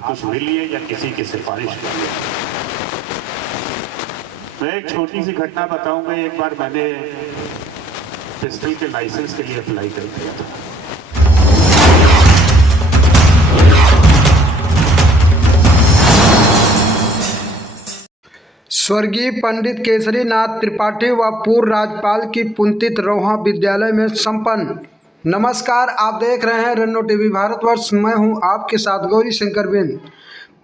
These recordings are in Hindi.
आप कुछ मिलिए या किसी की सिफारिश करिए। मैं एक छोटी सी घटना बताऊंगा। एक बार मैंने पिस्टल के लाइसेंस के लिए अप्लाई कर दिया था। स्वर्गीय पंडित केसरीनाथ त्रिपाठी व पूर्व राज्यपाल की पुण्यतिथि रोहा विद्यालय में संपन्न। नमस्कार, आप देख रहे हैं रन्नो टीवी भारतवर्ष। मैं हूं आपके साथ गौरी शंकर बिंद।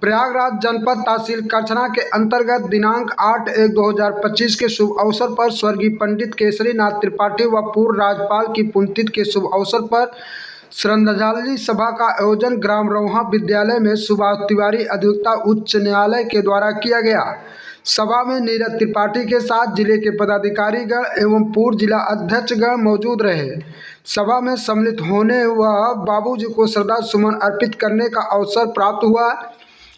प्रयागराज जनपद तहसील करछना के अंतर्गत दिनांक 8/1/2025 के शुभ अवसर पर स्वर्गीय पंडित केसरीनाथ त्रिपाठी व पूर्व राज्यपाल की पुण्यतिथि के शुभ अवसर पर श्रद्धांजलि सभा का आयोजन ग्राम रोहा विद्यालय में सुभाष तिवारी अधिवक्ता उच्च न्यायालय के द्वारा किया गया। सभा में नीरज त्रिपाठी के साथ जिले के पदाधिकारीगण एवं पूर्व जिला अध्यक्षगण मौजूद रहे। सभा में सम्मिलित होने व बाबूजी को श्रद्धा सुमन अर्पित करने का अवसर प्राप्त हुआ।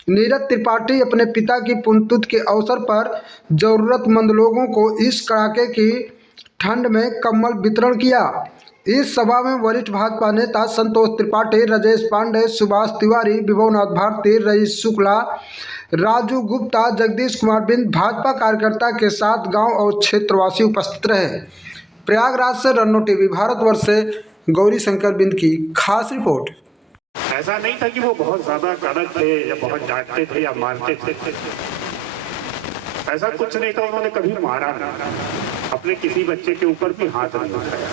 नीरज त्रिपाठी अपने पिता की पुण्यतिथि के अवसर पर जरूरतमंद लोगों को इस कड़ाके की ठंड में कंबल वितरण किया। इस सभा में वरिष्ठ भाजपा नेता संतोष त्रिपाठी, राजेश पांडे, सुभाष तिवारी, विभवनाथ भारती, रईस शुक्ला, राजू गुप्ता, जगदीश कुमार बिंद भाजपा कार्यकर्ता के साथ गांव और क्षेत्रवासी उपस्थित रहे। प्रयागराज से रन्नो टीवी भारतवर्ष से गौरी शंकर बिंद की खास रिपोर्ट। ऐसा नहीं था कि वो बहुत ज्यादा कड़क थे या बहुत डांटते थे या मारते थे। ऐसा कुछ नहीं था। उन्होंने कभी मारा नहीं, अपने किसी बच्चे के ऊपर भी हाथ नहीं उठाया।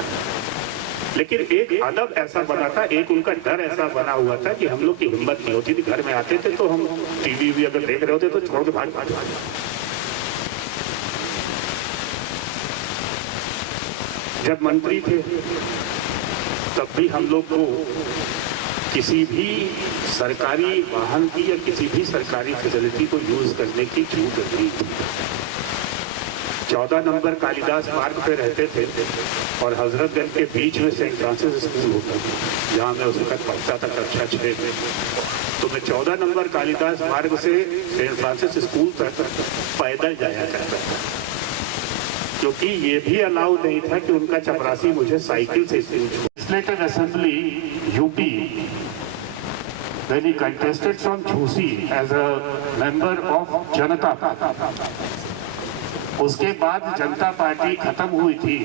लेकिन एक अदब ऐसा बना था, एक उनका डर ऐसा बना हुआ था कि हम लोग की हिम्मत नहीं होती थी। घर में आते थे तो हम टीवी भी अगर देख रहे होते तो छोड़ के भाग भाग। जब मंत्री थे तब भी हम लोग को किसी भी सरकारी वाहन की या किसी भी सरकारी फैसिलिटी को यूज करने की छूट नहीं थी। 14 नंबर कालिदास मार्ग पे रहते थे और हजरतगंज के बीच में सेंट फ्रांसिस स्कूल होता था, जहाँ मैं उस वक्त पढ़ता था कक्षा 6 में। तो मैं 14 नंबर कालिदास मार्ग से सेंट फ्रांसिस स्कूल तक पैदल जाया करता था, क्योंकि ये भी अलाउ नहीं था कि उनका चपरासी मुझे साइकिल से स्कूल छोड़। Legislative assembly UP, when he contested from Jhusi as a member of Janata party. उसके बाद जनता पार्टी खत्म हुई थी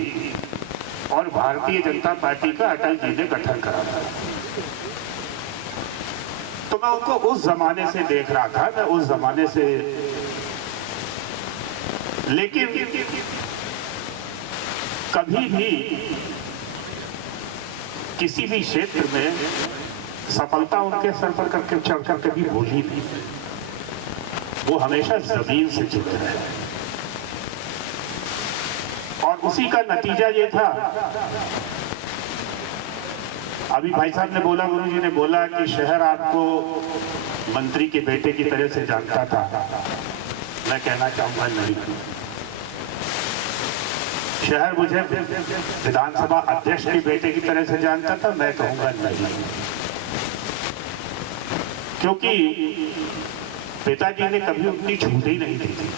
और भारतीय जनता पार्टी का अटल जी ने गठन करा था। तो मैं उनको उस जमाने से देख रहा था, मैं उस जमाने से। लेकिन कभी भी किसी भी क्षेत्र में सफलता उनके सर पर करके चढ़कर कभी बोली नहीं। वो हमेशा जमीन से जुड़े रहे और उसी का नतीजा ये था। अभी भाई साहब ने बोला, गुरु जी ने बोला कि शहर आपको मंत्री के बेटे की तरह से जानता था। मैं कहना चाहूंगा नहीं, शहर मुझे विधानसभा अध्यक्ष के बेटे की तरह से जानता था। मैं कहूंगा नहीं, क्योंकि पिताजी ने कभी उनकी छूट ही नहीं दी थी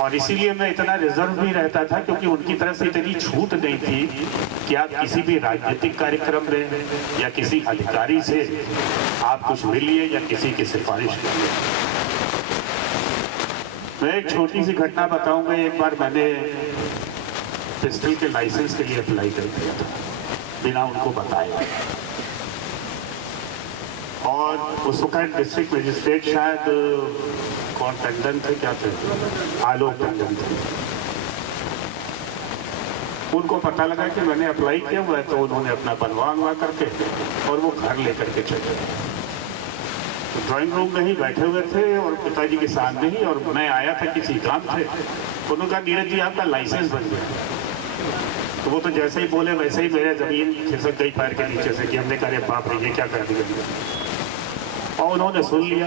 और इसीलिए मैं इतना रिजर्व भी रहता था, क्योंकि उनकी तरफ से इतनी छूट नहीं थी कि आप किसी भी राजनीतिक कार्यक्रम में या किसी अधिकारी से आप कुछ मिलिए या किसी की सिफारिश करिए। मैं एक छोटी सी घटना बताऊंगा। एक बार मैंने पिस्टल के लाइसेंस के लिए अप्लाई कर दिया था बिना उनको बताए, और उस वक्त डिस्ट्रिक्ट मजिस्ट्रेट शायद कौन टंडन थे, क्या थे, आलोक टंडन थे। उनको पता लगा कि मैंने अप्लाई किया हुआ है, तो उन्होंने अपना बनवा करके और वो घर लेकर के चले गए। तो ड्राइंग रूम में ही बैठे हुए थे और पिताजी के सामने ही, और मैं आया था किसी काम से। उन्होंने कहा, नीरज जी आपका लाइसेंस बन गया। तो वो तो जैसे ही बोले वैसे ही मेरे जमीन खिसक गई पैर के नीचे से कि हमने कहा, बाप रे ये क्या कर दिया। और उन्होंने सुन लिया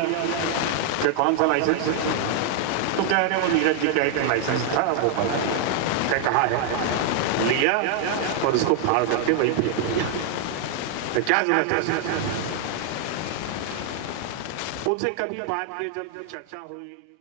कि कौन सा लाइसेंस है। तो कह रहे वो नीरज जी का एक लाइसेंस था, वो क्या कहाँ है, लिया और उसको फाड़ करके वही फेंक दिया। तो क्या जरूरत है उनसे कभी बात में जब चर्चा हुई।